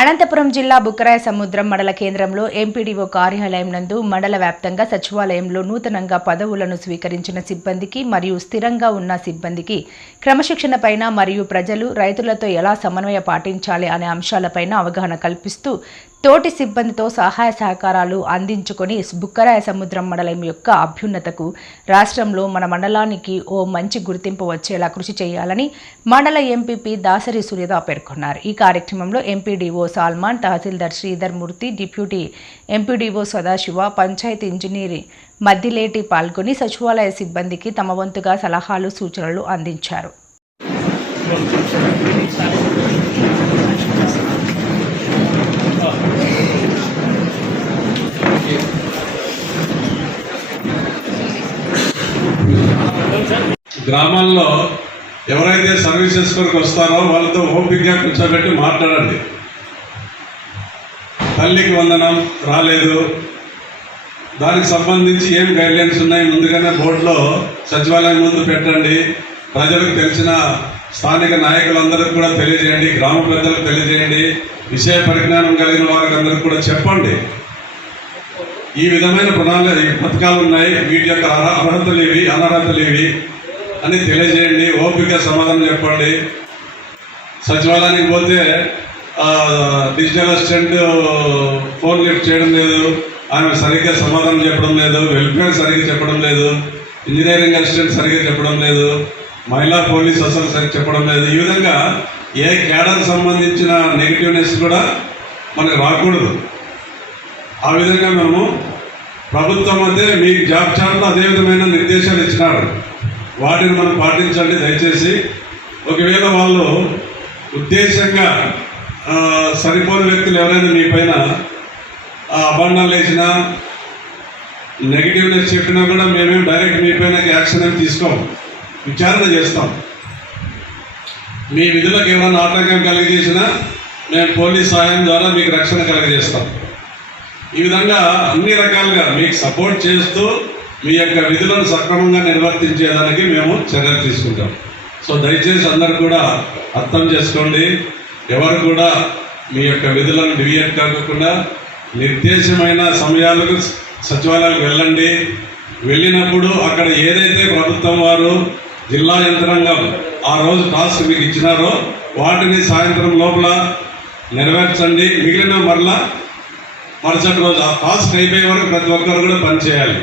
అనంతపురం జిల్లా బుక్కరాయ సముద్రం మండల కేంద్రంలో ఎంపీడీఓ కార్యాలయం నందు మండల వ్యాప్తంగా సచివాలయంలో నూతనంగా పదవులను స్వీకరించిన సిబ్బందికి మరియు స్థిరంగా ఉన్న సిబ్బందికి క్రమశిక్షణ పైన మరియు ప్రజలు రైతులతో ఎలా సమన్వయ పాటించాలి అనే అంశాలపైన అవగాహన కల్పిస్తూ తోటి సిబ్బందితో సహాయ సహకారాలు అందించుకొని బుక్కరాయ సముద్రం మండలం యొక్క అభ్యున్నతకు రాష్ట్రంలో మన మండలానికి ఓ మంచి గుర్తింపు వచ్చేలా కృషి చేయాలని మండల ఎంపీపీ దాసరి సూర్యద పేర్కొన్నారు. ఈ కార్యక్రమంలో MPDO Salman tahsildar Sridhar Murthy deputy MPDO Sadasiva panchayat engineer Maddileti పాల్గొని సచివాలయ సిబ్బందికి తమ వంతుగా సలహాలు సూచనలు అందించారు. గ్రామాల్లో ఎవరైతే సర్వీసెస్ కొరకు వస్తారో వాళ్ళతో ఓపికగా కూర్చోబెట్టి మాట్లాడండి. తల్లికి వందనం రాలేదు. దానికి సంబంధించి ఏం గైడ్లైన్స్ ఉన్నాయి ముందుగానే బోర్డులో సచివాలయం ముందు పెట్టండి. ప్రజలకు తెలిసిన స్థానిక నాయకులందరికీ కూడా తెలియజేయండి గ్రామ పెద్దలకు తెలియజేయండి విషయ పరిజ్ఞానం కలిగిన వారికి అందరికీ కూడా చెప్పండి. ఈ విధమైన ప్రణాళిక ఈ పథకాలు ఉన్నాయి. వీటి యొక్క అర్హతలు ఇవి అనర్హతలు ఇవి అని తెలియజేయండి ఓపిక సమాధానం చెప్పండి. సచివాలయానికి పోతే డిజిటల్ అసిస్టెంట్ ఫోన్ లిఫ్ట్ చేయడం లేదు. ఆమె సరిగ్గా సమాధానం చెప్పడం లేదు. వెల్ఫేర్ సరిగ్గా చెప్పడం లేదు. ఇంజనీరింగ్ అసిస్టెంట్ సరిగ్గా చెప్పడం లేదు. మహిళా పోలీస్ అసలు సరిగ్గా చెప్పడం లేదు. ఈ విధంగా ఏ కేడర్ సంబంధించిన నెగిటివ్నెస్ కూడా మనకు రాకూడదు. ఆ విధంగా మనము ప్రభుత్వం అదే మీ జాబ్ చాట్లో అదే విధమైన నిర్దేశాలు ఇచ్చినారు. వాటిని మనం పాటించండి దయచేసి. ఒకవేళ వాళ్ళు ఉద్దేశంగా సరిపోని వ్యక్తులు ఎవరైనా మీ పైన అబండాలు వేసినా నెగిటివ్నెస్ చెప్పినా కూడా మేమేం డైరెక్ట్ మీ పైన యాక్షన్ ఏమి తీసుకోం. విచారణ చేస్తాం. మీ విధులకు ఏమైనా ఆటంకం కలిగజేసినా మేము పోలీస్ సహాయం ద్వారా మీకు రక్షణ కలగజేస్తాం. ఈ విధంగా అన్ని రకాలుగా మీకు సపోర్ట్ చేస్తూ మీ యొక్క విధులను సక్రమంగా నిర్వర్తించేదానికి మేము చర్యలు తీసుకుంటాం. సో దయచేసి అందరు కూడా అర్థం చేసుకోండి. ఎవరు కూడా మీ యొక్క విధులను డివియేట్ కాకుండా నిర్దేశమైన సమయాలకు సచివాలయాలకు వెళ్ళండి. వెళ్ళినప్పుడు అక్కడ ఏదైతే ప్రభుత్వం వారు జిల్లా యంత్రాంగం ఆ రోజు టాస్క్ మీకు ఇచ్చినారో వాటిని సాయంత్రం లోపల నెరవేర్చండి. మిగిలిన మరలా మరుసటి రోజు ఆ టాస్క్ అయిపోయే వరకు ప్రతి ఒక్కరు కూడా పనిచేయాలి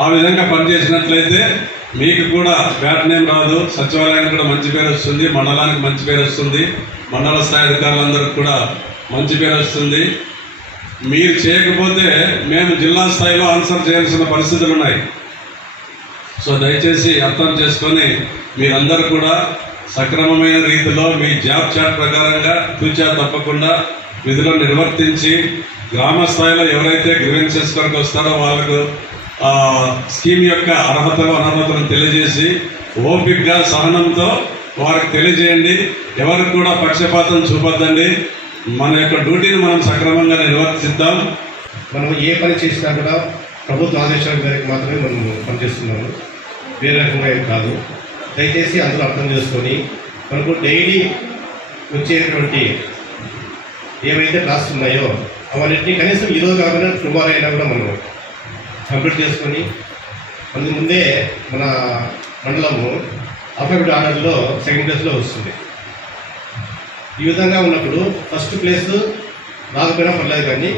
ఆ విధంగా పనిచేసినట్లయితే మీకు కూడా బ్యాడ్ నేమ్ రాదు. సచివాలయానికి కూడా మంచి పేరు వస్తుంది. మండలానికి మంచి పేరు వస్తుంది. మండల స్థాయి అధికారులందరికీ కూడా మంచి పేరు వస్తుంది. మీరు చేయకపోతే మేము జిల్లా స్థాయిలో ఆన్సర్ చేయాల్సిన పరిస్థితులు ఉన్నాయి. సో దయచేసి అర్థం చేసుకొని మీరందరూ కూడా సక్రమమైన రీతిలో మీ జాబ్ చాట్ ప్రకారంగా తూచా తప్పకుండా విధులను నిర్వర్తించి గ్రామ స్థాయిలో ఎవరైతే గ్రీవెన్సెస్ కొరకు వస్తారో వాళ్ళకు స్కీమ్ యొక్క అర్హతలు అనర్హతలను తెలియజేసి ఓపిక్గా సహనంతో వారికి తెలియజేయండి. ఎవరికి కూడా పక్షపాతం చూపొద్దండి. మన యొక్క డ్యూటీని మనం సక్రమంగా నిర్వర్తిద్దాం. మనం ఏ పని చేసినా కూడా ప్రభుత్వ ఆదేశాల మేరకు మాత్రమే మనం పనిచేస్తున్నాము. వేరే రకంగా ఏం కాదు. దయచేసి అందరూ అర్థం చేసుకొని మనకు డైలీ వచ్చేటువంటి ఏవైతే టాస్క్ ఉన్నాయో అవన్నింటినీ కనీసం ఈరోజు కాకుండా టుమారో అయినా కూడా మనం కంప్లీట్ చేసుకొని అందుకు ముందే మన మండలము అఫెక్ట్ ఆర్డర్లో సెకండ్ ప్లేస్లో వస్తుంది. ఈ విధంగా ఉన్నప్పుడు ఫస్ట్ ప్లేస్ రాకపోయినా పర్లేదు కానీ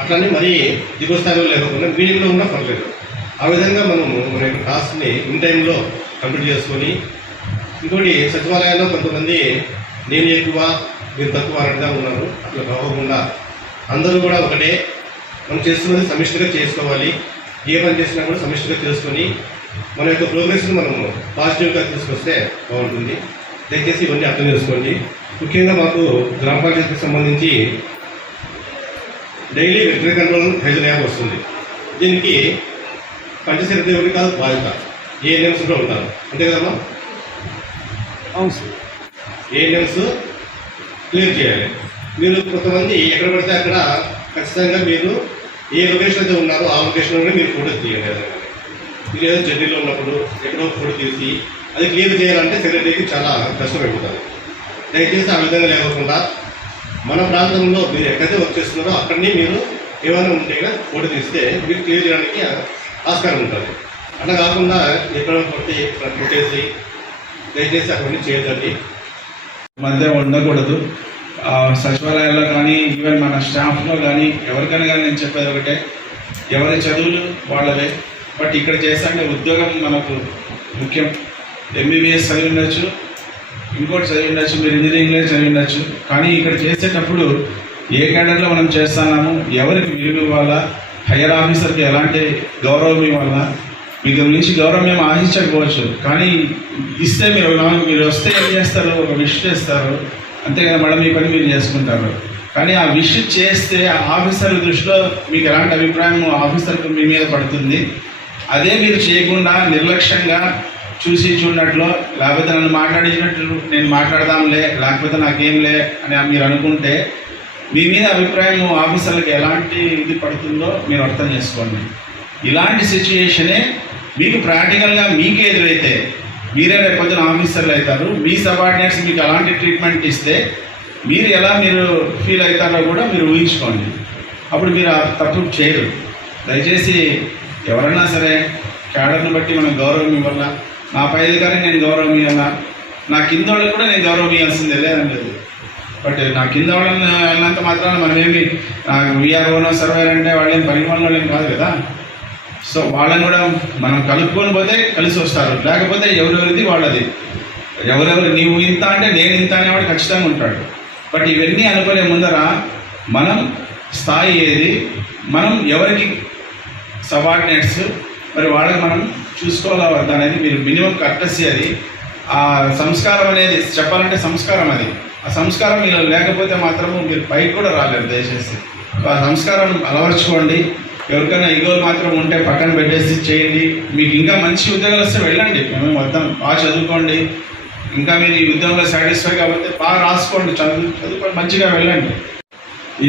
అట్లానే మరీ దిగువ స్థాయిలో లేకపోయినా మీడియంలో ఉన్నా పర్లేదు. ఆ విధంగా మనము మన యొక్క టాస్క్ని ఇన్ టైంలో కంప్లీట్ చేసుకొని ఇంకోటి సచివాలయాల్లో కొంతమంది నేను ఎక్కువ మీరు తక్కువ అన్నట్టుగా ఉన్నారు అట్లా కాకుండా అందరూ కూడా ఒకటే మనం చేస్తున్నది సమిష్టిగా చేసుకోవాలి. ఏ పని చేసినా కూడా సమిష్టిగా చేసుకొని మన యొక్క ప్రోగ్రెస్ని మనము పాజిటివ్గా తీసుకొస్తే బాగుంటుంది. దయచేసి ఇవన్నీ అర్థం చేసుకోండి. ముఖ్యంగా మాకు గ్రామ పంచాయతీకి సంబంధించి డైలీ వెటరీ కంట్రోల్ హైదర్ యాప్ వస్తుంది. దీనికి పంచశీల దేవుడి కాదు బాధ్యత ఏఎన్ఎంస్ కూడా ఉంటారు. అంతే కదమ్మా? అవును సార్. ఏఎన్ఎంస్ క్లియర్ చేయాలి. మీరు కొంతమంది ఎక్కడ పడితే అక్కడ ఖచ్చితంగా మీరు ఏ లొకేషన్ అయితే ఉన్నారో ఆ లొకేషన్లోనే మీరు ఫోటో తీయండి. మీరు ఏదో జర్నీలో ఉన్నప్పుడు ఎక్కడో ఫోటో తీసి అది క్లియర్ చేయాలంటే సెక్రటరీకి చాలా కష్టం పెడుతుంది దయచేసి ఆ విధంగా లేకుండా మన ప్రాంతంలో మీరు ఎక్కడైతే వర్క్ చేస్తున్నారో అక్కడనే మీరు ఏమైనా ఉంటే ఫోటో తీస్తే మీరు క్లియర్ చేయడానికి ఆస్కారం ఉంటుంది. అట్లా కాకుండా ఎక్కడ కొట్టి కొట్టేసి దయచేసి అక్కడ చేయదండి మధ్య ఉండకూడదు. సచివాలయాల్లో కానీ ఈవెన్ మన స్టాఫ్లో కానీ ఎవరికైనా కానీ నేను చెప్పేది ఒకటే. ఎవరి చదువులు వాళ్ళవే. బట్ ఇక్కడ చేసంటే ఉద్యోగం మనకు ముఖ్యం. ఎంబీబీఎస్ చదివి ఉండొచ్చు. ఇంకోటి చదివి ఉండొచ్చు. మీరు ఇంజనీరింగ్లో చదివి ఉండొచ్చు. కానీ ఇక్కడ చేసేటప్పుడు ఏ క్యాడర్లో మనం చేస్తున్నాము ఎవరికి విలువ ఇవ్వాలా హయ్యర్ ఆఫీసర్కి ఎలాంటి గౌరవం ఇవ్వాలా మీ గురించి గౌరవం మేము ఆశించకపోవచ్చు. కానీ ఇస్తే మీరు మీరు వస్తే ఏం చేస్తారు? ఒక విష్ చేస్తారు. అంతే కదా మేడం మీ పని మీరు చేసుకుంటారు. కానీ ఆ విష్ చేస్తే ఆ ఆఫీసర్ దృష్టిలో మీకు ఎలాంటి అభిప్రాయం ఆఫీసర్కి మీ మీద పడుతుంది. అదే మీరు చేయకుండా నిర్లక్ష్యంగా చూసి చూడనట్లు లేకపోతే నన్ను మాట్లాడించినట్లు నేను మాట్లాడదాంలే లేకపోతే నాకేంలే అని మీరు అనుకుంటే మీ మీద అభిప్రాయం ఆఫీసర్లకు ఎలాంటి ఇది పడుతుందో మీరు అర్థం చేసుకోండి. ఇలాంటి సిచ్యుయేషనే మీకు ప్రాక్టికల్గా మీకు ఎదురైతే మీరే రేపొద్దున ఆఫీసర్లు అవుతారు. మీ సబార్డినేట్స్ మీకు అలాంటి ట్రీట్మెంట్ ఇస్తే మీరు ఎలా మీరు ఫీల్ అవుతారో కూడా మీరు ఊహించుకోండి. అప్పుడు మీరు ఆ తప్పు చేయరు. దయచేసి ఎవరైనా సరే క్యాడర్ని బట్టి మనం గౌరవం ఇవ్వాల? నా పై అధికారి నేను గౌరవం ఇవ్వాలా నా కింద వాళ్ళకి కూడా నేను గౌరవం ఇవ్వాల్సిందే లేదని లేదు. బట్ నా కింద వాళ్ళని వెళ్ళినంత మాత్రాన మనమేమి వీఆర్ఓనో సర్వేర్ అంటే వాళ్ళేం పని వాళ్ళేం కాదు కదా. సో వాళ్ళని కూడా మనం కలుపుకొని పోతే కలిసి వస్తారు. లేకపోతే ఎవరెవరిది వాళ్ళది. ఎవరెవరు నీవు ఇంత అంటే నేను ఇంత అనేవాడు ఖచ్చితంగా ఉంటాడు. బట్ ఇవన్నీ అనుకునే ముందర మనం స్థాయి ఏది మనం ఎవరికి సబార్డినేట్స్ మరి వాళ్ళకి మనం చూసుకోవాలా వద్దా అనేది మీరు మినిమం కర్టసీ అది. ఆ సంస్కారం అనేది చెప్పాలంటే సంస్కారం అది. ఆ సంస్కారం మీరు లేకపోతే మాత్రము మీరు పైకి కూడా రాలేరు దయచేసి. ఆ సంస్కారం అలవర్చుకోండి. ఎవరికైనా ఈగోలు మాత్రం ఉంటే పక్కన పెట్టేసి చేయండి. మీకు ఇంకా మంచి ఉద్యోగాలు వస్తే వెళ్ళండి. మేము వద్దాం బాగా చదువుకోండి. ఇంకా మీరు ఈ ఉద్యోగంలో సాటిస్ఫై కాకపోతే బాగా రాసుకోండి. చదువు చదువుకొని మంచిగా వెళ్ళండి.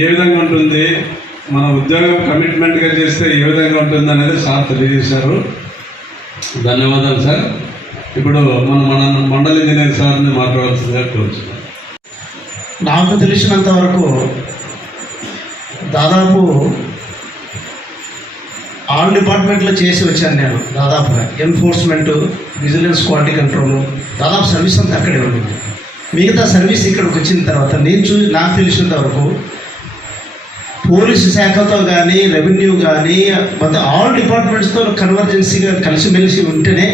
ఏ విధంగా ఉంటుంది? మన ఉద్యోగం కమిట్మెంట్గా చేస్తే ఏ విధంగా ఉంటుంది అనేది సార్ తెలియజేశారు. ధన్యవాదాలు సార్. ఇప్పుడు మన మన మండల ఇంజనీర్ సార్ని మాట్లాడాల్సిందిగా కోరుచున్నాను నాకు తెలిసినంత వరకు దాదాపు ఆల్ డిపార్ట్మెంట్లో చేసి వచ్చాను నేను. దాదాపుగా ఎన్ఫోర్స్మెంట్ విజిలెన్స్ క్వాలిటీ కంట్రోల్ దాదాపు సర్వీస్ అంతా అక్కడే ఉండింది. మిగతా సర్వీస్ ఇక్కడికి వచ్చిన తర్వాత నేను చూ నాకు తెలిసినంత వరకు పోలీసు శాఖతో కానీ రెవెన్యూ కానీ మొత్తం ఆల్ డిపార్ట్మెంట్స్తో కన్వర్జెన్సీగా కలిసిమెలిసి ఉంటేనే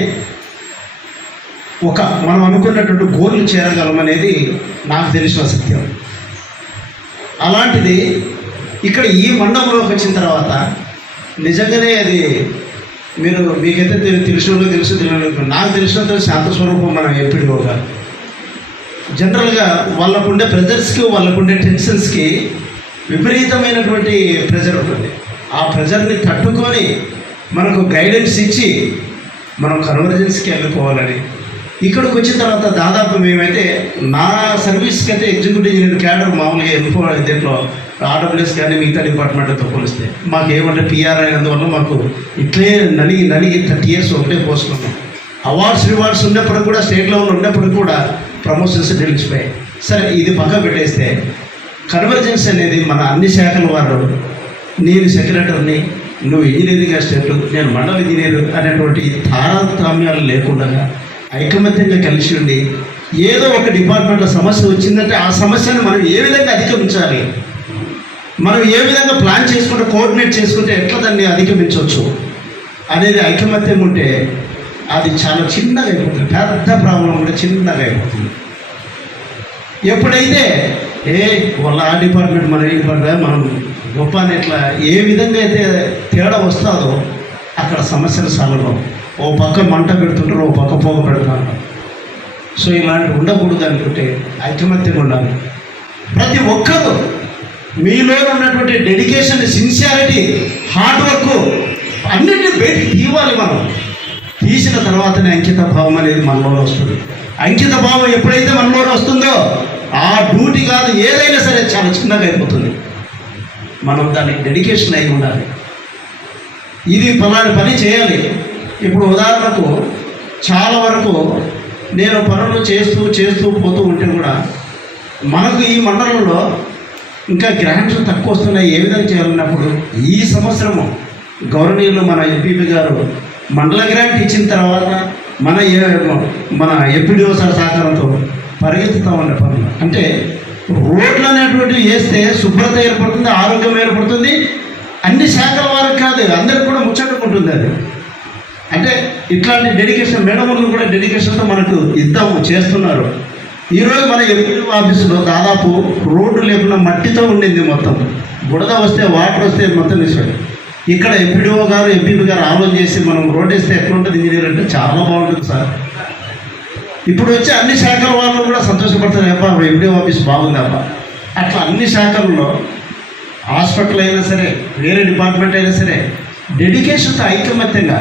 ఒక మనం అనుకున్నటువంటి గోల్ని చేరగలం అనేది నాకు తెలిసిన సత్యం. అలాంటిది ఇక్కడ ఈ మండలంలోకి వచ్చిన తర్వాత నిజంగానే అది మీరు మీకైతే తెలి- తెలిసిన తెలుసు తెలియదు నాకు తెలిసినంత శాంత స్వరూపం మనం ఎప్పుడు ఒక జనరల్గా వాళ్ళకుండే ప్రెజర్స్కి వాళ్ళకుండే టెన్షన్స్కి విపరీతమైనటువంటి ప్రెజర్ ఉంటుంది. ఆ ప్రెజర్ని తట్టుకొని మనకు గైడెన్స్ ఇచ్చి మనం కన్వర్జెన్స్కి వెళ్ళిపోవాలని. ఇక్కడికి వచ్చిన తర్వాత దాదాపు మేమైతే నా సర్వీస్కి అయితే ఎగ్జిక్యూటివ్ ఇంజనీర్ క్యాడర్ మామూలుగా వెళ్ళిపోవాలి దీంట్లో ఆర్డబ్ల్యూఎస్ కానీ మిగతా డిపార్ట్మెంట్తో పోలిస్తే. మాకు ఏమంటే పిఆర్ అయినందువల్ల మాకు ఇట్లే నలిగి నలిగి థర్టీ ఇయర్స్ ఒకటే పోసుకున్నాం అవార్డ్స్ రివార్డ్స్ ఉన్నప్పుడు కూడా స్టేట్ లెవెల్ ఉన్నప్పుడు కూడా ప్రమోషన్స్ నిలిచిపోయాయి. సరే ఇది పక్క పెట్టేస్తే కన్వర్జెన్స్ అనేది మన అన్ని శాఖల వారు నేను సెక్రటరీని నువ్వు ఇంజనీరింగ్ అసిస్టెంట్ నేను మండల ఇంజనీర్ అనేటువంటి తారతమ్యాలు లేకుండా ఐకమత్యంగా కలిసి ఉండి ఏదో ఒక డిపార్ట్మెంట్లో సమస్య వచ్చిందంటే ఆ సమస్యను మనం ఏ విధంగా అధిగమించాలి? మనం ఏ విధంగా ప్లాన్ చేసుకుంటే కోఆర్డినేట్ చేసుకుంటే ఎట్లా దాన్ని అధిగమించవచ్చు అనేది ఐకమత్యం ఉంటే అది చాలా చిన్నగా అయిపోతుంది. పెద్ద ప్రాబ్లం కూడా చిన్నగా అయిపోతుంది. ఎప్పుడైతే ఏ వాళ్ళ ఆ డిపార్ట్మెంట్ మన ఈ డిపార్ట్మెంట్ మనం గొప్ప అని ఎట్లా ఏ విధంగా అయితే తేడా వస్తుందో అక్కడ సమస్యలు సాగడం ఓ పక్క మంట పెడుతుంటారు ఓ పక్క పోగ పెడుతున్నారు సో ఇలాంటి ఉండకూడదు అనుకుంటే ఐకమత్యంగా ఉండాలి. ప్రతి ఒక్కరు మీలో ఉన్నటువంటి డెడికేషన్ సిన్సియారిటీ హార్డ్ వర్క్ అన్నింటినీ బయటికి తీవాలి మనం తీసిన తర్వాతనే అంకిత భావం అనేది మనలో వస్తుంది. అంకిత భావం ఎప్పుడైతే మనలో వస్తుందో ఆ డ్యూటీ కాదు ఏదైనా సరే చాలా చిన్నగా అయిపోతుంది. మనం దానికి డెడికేషన్ అయి ఉండాలి. ఇది పలాని పని చేయాలి. ఇప్పుడు ఉదాహరణకు చాలా వరకు నేను పనులు చేస్తూ చేస్తూ పోతూ ఉంటే కూడా మనకు ఈ మండలంలో ఇంకా గ్రాంట్స్ తక్కువ వస్తున్నాయి ఏ విధంగా చేయాలన్నప్పుడు ఈ సంవత్సరము గవర్నీయులు మన ఎంపీపీ గారు మండల గ్రాంట్ ఇచ్చిన తర్వాత మన మన ఎంపీడీఓ సార్ సహకారంతో పరిగెత్తుతా ఉన్న పనులు. అంటే రోడ్లు అనేటువంటివి వేస్తే శుభ్రత ఏర్పడుతుంది ఆరోగ్యం ఏర్పడుతుంది. అన్ని శాఖల వారికి కాదు అందరికి కూడా ముచ్చట్టుకుంటుంది అది. అంటే ఇట్లాంటి డెడికేషన్ మేడములు కూడా డెడికేషన్తో మనకు ఇద్దాము చేస్తున్నారు. ఈరోజు మన ఎంపీ ఆఫీసులో దాదాపు రోడ్డు లేకుండా మట్టితో ఉండింది మొత్తం. బుడద వస్తే వాటర్ వస్తే మొత్తం ఇస్తాడు ఇక్కడ ఎంపీడీఓ గారు ఎంపీపీ గారు ఆలోచన చేసి మనం రోడ్ వేస్తే ఎట్లుంటుంది ఇంజనీర్ అంటే చాలా బాగుంటుంది సార్. ఇప్పుడు వచ్చి అన్ని శాఖల వాళ్ళు కూడా సంతోషపడతారు అబ్బా ఎంపీ ఆఫీస్ బాగుందబ్బా అట్లా అన్ని శాఖల్లో హాస్పిటల్ అయినా సరే వేరే డిపార్ట్మెంట్ అయినా సరే డెడికేషన్తో ఐకమత్యంగా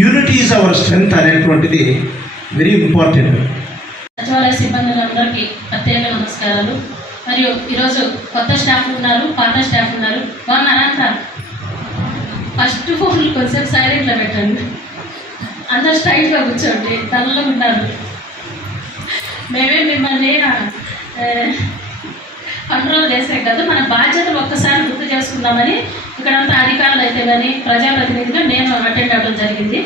యూనిటీ ఈజ్ అవర్ స్ట్రెంగ్త్ అనేటువంటిది వెరీ ఇంపార్టెంట్. సచివాలయ సిబ్బందులందరికీ ప్రత్యేక నమస్కారాలు. మరియు ఈరోజు కొత్త స్టాఫ్ ఉన్నారు పాత స్టాఫ్ ఉన్నారు. బాగున్నారా అనంత ఫస్ట్ ఫోన్ కొంచెం సైలెంట్లో పెట్టండి. అందరు స్ట్రైట్గా కూర్చోండి తనలో ఉన్నారు. మేమే మిమ్మల్ని కంట్రోల్ చేసాం కదా మన బాధ్యతలు ఒక్కసారి గుర్తు చేసుకుందామని ఇక్కడంతా అధికారులు అయితే కానీ ప్రజాప్రతినిధులు నేను అటెండ్ అవ్వడం జరిగింది.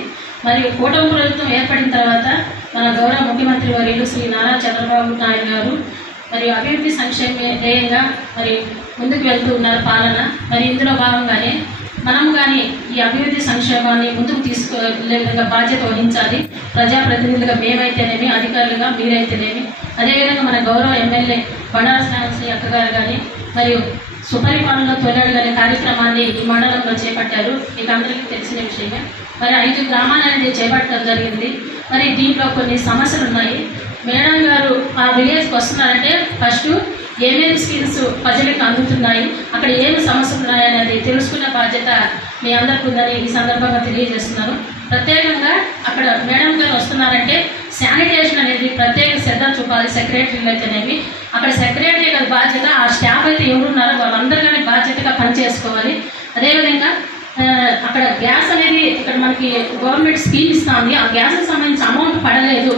మరియు కూటమి ప్రభుత్వం ఏర్పడిన తర్వాత మన గౌరవ ముఖ్యమంత్రి వర్యులు శ్రీ నారా చంద్రబాబు నాయుడు గారు మరియు అభివృద్ధి సంక్షేమ ధ్యేయంగా మరి ముందుకు వెళ్తూ ఉన్నారు పాలన. మరి ఇందులో భాగంగానే మనం కానీ ఈ అభివృద్ధి సంక్షేమాన్ని ముందుకు తీసుకువెళ్ళే విధంగా బాధ్యత వహించాలి. ప్రజాప్రతినిధులుగా మేమైతేనేమి అధికారులుగా మీరైతేనేమి. అదేవిధంగా మన గౌరవ ఎమ్మెల్యే బండారు శ్రీ అక్కగారు కానీ మరియు సుపరిపాలనలో తొలడు అనే కార్యక్రమాన్ని ఈ మండలంలో చేపట్టారు. మీకు అందరికీ తెలిసిన విషయమే. మరి ఐదు గ్రామాలు అనేది చేపట్టడం జరిగింది. మరి దీంట్లో కొన్ని సమస్యలు ఉన్నాయి. మేడం గారు ఆ విలేజ్కి వస్తున్నారంటే ఫస్ట్ ఏమేమి స్కీమ్స్ ప్రజలకు అందుతున్నాయి అక్కడ ఏమి సమస్యలు ఉన్నాయనేది తెలుసుకునే బాధ్యత మీ అందరికీ ఉందని ఈ సందర్భంగా తెలియజేస్తున్నాను. ప్రత్యేకంగా అక్కడ మేడం గారు వస్తున్నారంటే శానిటేషన్ అనేది ప్రత్యేక శ్రద్ధ చూపాలి సెక్రటరీలు అయితేనేమి. అక్కడ సెక్రటరీ గారి బాధ్యత ఆ స్టాఫ్ అయితే ఎవరున్నారో వాళ్ళందరికీ బాధ్యతగా పనిచేసుకోవాలి. అదేవిధంగా అక్కడ గ్యాస్ అనేది ఇక్కడ మనకి గవర్నమెంట్ స్కీమ్ ఇస్తా ఉంది ఆ గ్యాస్కి సంబంధించి అమౌంట్ పడలేదు.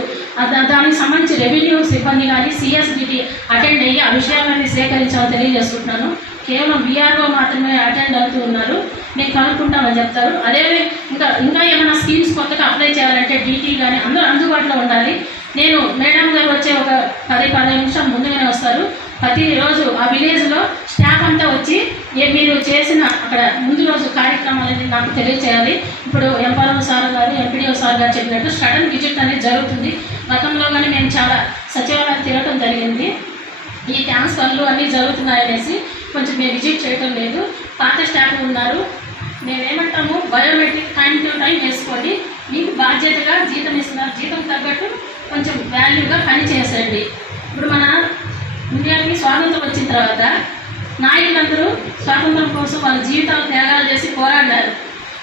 దానికి సంబంధించి రెవెన్యూ సిబ్బంది కానీ సిఎస్డిటి అటెండ్ అయ్యి ఆ విషయాలన్నీ సేకరించాలని తెలియజేసుకుంటున్నాను కేవలం బీఆర్ఓ మాత్రమే అటెండ్ అవుతూ ఉన్నారు. నేను కనుక్కుంటామని చెప్తారు. అదే ఇంకా ఇంకా ఏమైనా స్కీమ్స్ కొత్తగా అప్లై చేయాలంటే డీటీ కానీ అందరూ అందుబాటులో ఉండాలి. నేను మేడం గారు వచ్చే ఒక పది పదిహేను నిమిషాలు ముందుగానే వస్తారు. ప్రతిరోజు ఆ విలేజ్లో అంతా వచ్చి ఏ మీరు చేసిన అక్కడ ముందు రోజు కార్యక్రమాలని నాకు తెలియచేయాలి. ఇప్పుడు ఎంఆర్ఓ సార్ గారు ఎంపీడీఓ సార్ గారు చెప్పినట్టు సడన్ విజిట్ అనేది జరుగుతుంది. గతంలో కానీ మేము చాలా సచివాలయం తిరగటం జరిగింది. ఈ ట్రాన్స్ఫర్లు అన్నీ జరుగుతున్నాయనేసి కొంచెం మేము విజిట్ చేయటం లేదు. పాత స్టాఫ్ ఉన్నారు. మేమేమంటాము? బయోమెట్రిక్ టైం టు టైం వేసుకోండి. మీకు బాధ్యతగా జీతం ఇస్తున్నారు. జీతం తగ్గట్టు కొంచెం వాల్యూగా పని చేసేయండి ఇప్పుడు మన ఇండియాకి స్వాతంత్రం వచ్చిన తర్వాత నాయకులందరూ స్వాతంత్రం కోసం వాళ్ళ జీవితాలు త్యాగాలు చేసి పోరాడినారు.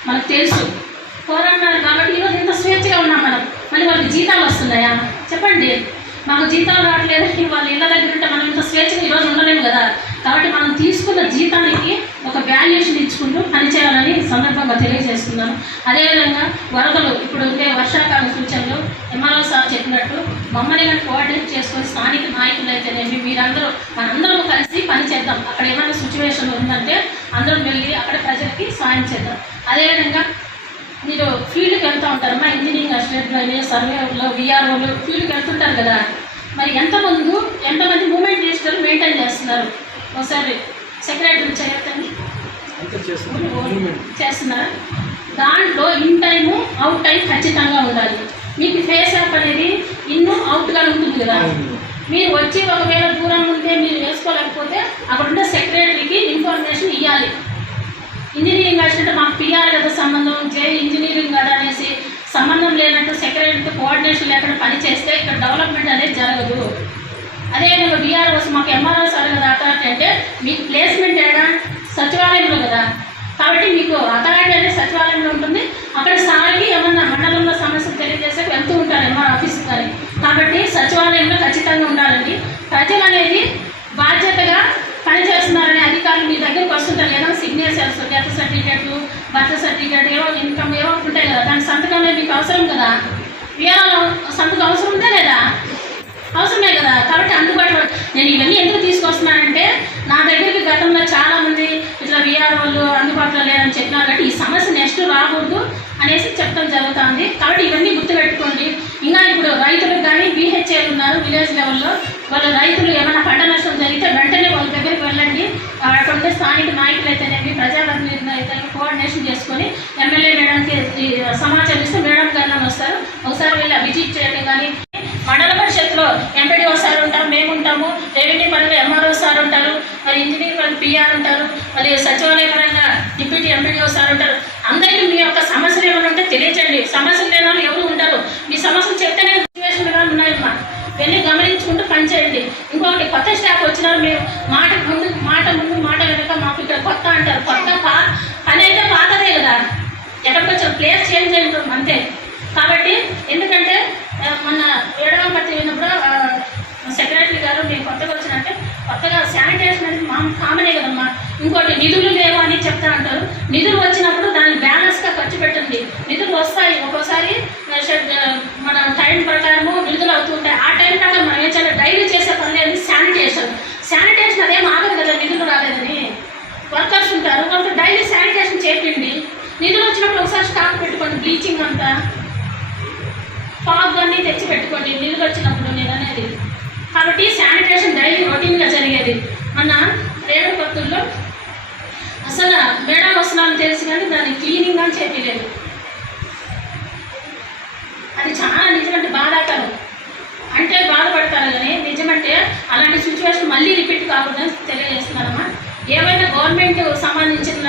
మనకు తెలుసు. పోరాడినారు కాబట్టి ఈరోజు ఇంత స్వేచ్ఛగా ఉన్నాం మనం. మళ్ళీ వాళ్ళకి జీతాలు వస్తున్నాయా? చెప్పండి. మాకు జీతాలు రావట్లేదు. వాళ్ళు ఇళ్ళ దగ్గర ఉంటే మనం ఇంత స్వేచ్ఛగా ఈరోజు ఉండలేము కదా. కాబట్టి మనం తీసుకున్న జీతానికి ఒక వాల్యుయేషన్ ఇచ్చుకుంటూ పనిచేయాలని సందర్భంగా తెలియజేస్తున్నాను. అదేవిధంగా వరదలు ఇప్పుడు ఉండే వర్షాకాల సూచనలు ఎంఆర్ఓ సార్ చెప్పినట్టు మమ్మల్ని కానీ కోఆర్డినేట్ చేసుకొని స్థానిక నాయకులు అయితేనేమి మీరందరూ మనందరం కలిసి పనిచేద్దాం అక్కడ ఏమైనా సిచ్యువేషన్ ఉందంటే అందరం వెళ్ళి అక్కడ ప్రజలకి సాయం చేద్దాం. అదేవిధంగా మీరు ఫీల్డ్కి వెళ్తూ ఉంటారు. మా ఇంజనీరింగ్ అసిస్టెంట్లు అయినా సర్వేలో విఆర్ఓలు ఫీల్డ్కి వెళ్తుంటారు కదా. మరి ఎంతమంది ఎంతమంది మూమెంట్ రిజిస్టర్ మెయింటైన్ చేస్తున్నారు ఒకసారి సెక్రటరీ చేయొద్దండి అంతా చేస్తున్నాం చేస్తున్నారా దాంట్లో ఇన్ టైము అవుట్ టైం ఖచ్చితంగా ఉండాలి. మీకు ఫేస్ యాప్ అనేది ఇన్ను అవుట్గా ఉంటుంది కదా. మీరు వచ్చి ఒకవేళ దూరం ఉంటే మీరు వేసుకోలేకపోతే అక్కడ ఉండే సెక్రటరీకి ఇన్ఫర్మేషన్ ఇవ్వాలి ఇంజనీరింగ్ అసిస్టెంట్ మాకు పిఆర్ కదా సంబంధం జే ఇంజనీరింగ్ కదా అనేసి సంబంధం లేనట్టు సెక్రటరీతో కోఆర్డినేషన్ లేకుండా పని చేస్తే ఇక్కడ డెవలప్మెంట్ అనేది జరగదు. అదేవిధంగా బీఆర్ఓస్ మాకు ఎంఆర్ఓ సార్ కదా అథారిటీ అంటే మీకు ప్లేస్మెంట్ ఏడా? సచివాలయంలో కదా. కాబట్టి మీకు అథారిటీ అనేది సచివాలయంలో ఉంటుంది. అక్కడ సార్కి ఏమన్నా మండలంలో సమస్యలు తెలియజేసే వెళ్తూ ఉంటారు ఆఫీస్ కానీ కాబట్టి సచివాలయంలో ఖచ్చితంగా ఉండాలండి. ప్రజలు అనేది బాధ్యతగా పనిచేస్తున్నారనే అధికారులు మీ దగ్గరికి వస్తుంటారు. ఏదైనా సిగ్నేచర్స్ డెత్ సర్టిఫికేట్లు బర్త్ సర్టిఫికేట్ ఏవో ఇన్కమ్ ఏవో ఉంటాయి కదా. దాని సంతకం అనేది మీకు అవసరం కదా? వీఆర్ఓ సంతకం అవసరం ఉందా లేదా? అవసరమే కదా. కాబట్టి అందుబాటులో నేను ఇవన్నీ ఎందుకు తీసుకొస్తున్నానంటే నా దైని గతంలో చాలామంది ఇట్లా వాళ్ళు అందుబాటులో లేదని చెప్పినారు. కాబట్టి ఈ సమస్య రాకూడదు అనేసి చెప్పడం జరుగుతుంది. కాబట్టి ఇవన్నీ గుర్తుపెట్టుకోండి. ఇంకా ఇప్పుడు రైతులకు కానీ బీహెచ్ఏలు ఉన్నారు విలేజ్ లెవెల్లో వాళ్ళ రైతులు ఏమైనా పంట నష్టం జరిగితే వెంటనే వాళ్ళ దగ్గరికి వెళ్ళండి. అక్కడ ఉండే స్థానిక నాయకులు అయితేనేమి ప్రజాప్రతినిధులు అయితే కోఆర్డినేషన్ చేసుకొని ఎమ్మెల్యే మేడంకి సమాచారం ఇస్తే మేడం గారు వస్తారు. ఒకసారి వెళ్ళి విజిట్ చేయడం కానీ. మండల పరిషత్లో ఎంపీడీఓ సార్ ఉంటారు మేము ఉంటాము. రెవెన్యూ పనులు ఎంఆర్ఓ సార్ ఉంటారు. మరి ఇంజనీరింగ్ పనులు పిఆర్ ఉంటారు. మరి సచివాలయ పరంగా డిప్యూటీ ఎంపీడీఓ సార్ ఉంటారు. సమస్యలు సమస్య ఉంటే తెలియజేయండి సమస్యలు లేని వాళ్ళు ఎవరు ఉంటారు మీ సమస్యలు చెప్తేనే సిచ్యువేషన్గా ఉన్నాయమ్మా వెళ్ళి గమనించుకుంటూ పనిచేయండి ఇంకొకటి కొత్త స్టాఫ్ వచ్చినారు మేము మాట ముందు మాట ముందు మాట వెనక మాకు ఇక్కడ కొత్త అంటారు కొత్త పా పని అయితే పాతదే కదా ఎక్కడికి వచ్చారు ప్లేస్ చేంజ్ అయింది అంతే కాబట్టి ఎందుకంటే ఆ, మొన్న ఏడవ పత్తి విన్నప్పుడు సెక్రటరీ గారు మేము కొత్తగా వచ్చినట్టే కొత్తగా శానిటేషన్ అనేది మా కామనే కదమ్మా ఇంకోటి నిధులు లేవు అని చెప్తా అంటారు నిధులు వచ్చినప్పుడు దాన్ని బ్యాలెన్స్గా ఖర్చు పెట్టండి నిధులు వస్తాయి ఒక్కోసారి మన టైం ప్రకారము నిధులు అవుతూ ఉంటాయి. ఆ టైం ప్రకారం మనం ఏం చేయాలి? డైలీ చేసే పని అనేది శానిటేషన్. శానిటేషన్ అదేం ఆగదు కదా నిధులు రాలేదని. వర్కర్స్ ఉంటారు వాళ్ళకి డైలీ శానిటేషన్ చేయండి. నిధులు వచ్చినప్పుడు ఒకసారి స్టాక్ పెట్టుకోండి బ్లీచింగ్ అంతా. ఫాగ్ అన్నీ తెచ్చి పెట్టుకోండి నిధులు వచ్చినప్పుడు నేను అనేది. కాబట్టి శానిటేషన్ డైలీ రొటీన్గా జరిగేది. మన రేణుపత్తుల్లో అసలు మేడం వస్తున్నాను తెలుసు కానీ దాన్ని క్లీనింగ్ అని చెప్పలేదు. అది చాలా నిజమంటే బాధాకరం. అంటే బాధపడతారు కానీ నిజమంటే అలాంటి సిచ్యువేషన్ మళ్ళీ రిపీట్ కాకూడదని తెలియజేస్తున్నారమ్మా. ఏవైనా గవర్నమెంట్ సంబంధించిన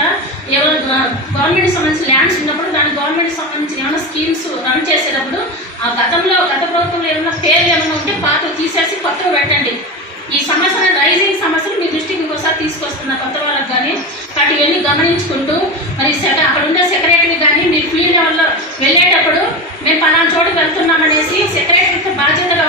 ఏమైనా గవర్నమెంట్ సంబంధించిన ల్యాండ్స్ ఉన్నప్పుడు దాని గవర్నమెంట్ సంబంధించిన ఏమైనా స్కీమ్స్ రన్ చేసేటప్పుడు ఆ గతంలో గత ప్రభుత్వంలో ఏమైనా పేర్లు ఏమైనా ఉంటే పాత తీసేసి కొత్తగా పెట్టండి. ఈ సమస్య రైజింగ్ సమస్యలు మీ దృష్టికి ఒక్కొక్కసారి తీసుకొస్తున్న కొత్త వాళ్ళకి కానీ వాటి ఇవన్నీ గమనించుకుంటూ మరి సెట అక్కడ ఉన్న సెక్రటరీ కానీ మీరు ఫీల్డ్ లెవెల్లో వెళ్ళేటప్పుడు మేము పలానా చోటుకి వెళ్తున్నామనేసి సెక్రటరీతో బాధ్యతగా